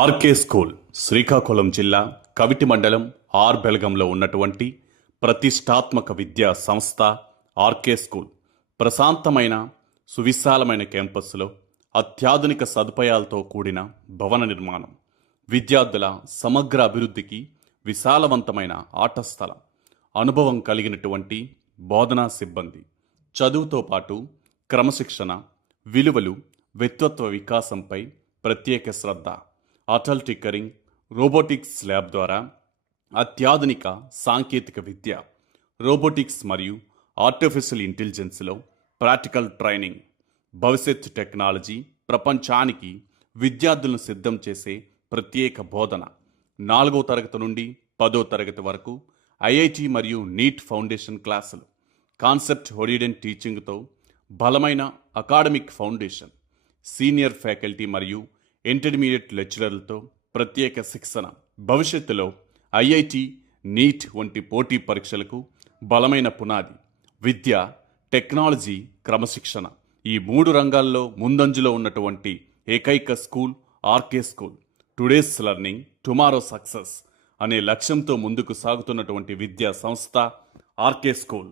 RK school Srikakulam జిల్లా కవిటి మండలం బెల్గంలో ఉన్నటువంటి ప్రతిష్టాత్మక విద్యా సంస్థ ఆర్కే స్కూల్ ప్రశాంతమైన సువిశాలమైన క్యాంపస్లో అత్యాధునిక సదుపాయాలతో కూడిన భవన నిర్మాణం, విద్యార్థుల సమగ్ర అభివృద్ధికి విశాలవంతమైన ఆట స్థలం, అనుభవం కలిగినటువంటి బోధనా సిబ్బంది, చదువుతో పాటు క్రమశిక్షణ, విలువలు, వ్యక్తిత్వ వికాసంపై ప్రత్యేక శ్రద్ధ, అటల్ టిక్కరింగ్, రోబోటిక్స్ ల్యాబ్ ద్వారా అత్యాధునిక సాంకేతిక విద్య, రోబోటిక్స్ మరియు ఆర్టిఫిషియల్ ఇంటెలిజెన్స్లో ప్రాక్టికల్ ట్రైనింగ్, భవిష్యత్ టెక్నాలజీ ప్రపంచానికి విద్యార్థులను సిద్ధం చేసే ప్రత్యేక బోధన, 4వ తరగతి నుండి 10వ తరగతి వరకు ఐఐటి మరియు నీట్ ఫౌండేషన్ క్లాసులు, కాన్సెప్ట్ ఓరియంటెడ్ టీచింగ్తో బలమైన అకాడమిక్ ఫౌండేషన్, సీనియర్ ఫ్యాకల్టీ మరియు ఇంటర్మీడియట్ లెక్చరర్లతో ప్రత్యేక శిక్షణ, భవిష్యత్తులో ఐఐటి, నీట్ వంటి పోటీ పరీక్షలకు బలమైన పునాది, విద్య, టెక్నాలజీ, క్రమశిక్షణ ఈ 3 రంగాల్లో ముందంజలో ఉన్నటువంటి ఏకైక school RK school. Today's learning tomorrow success అనే లక్ష్యంతో ముందుకు సాగుతున్నటువంటి విద్యా సంస్థ ఆర్కే స్కూల్.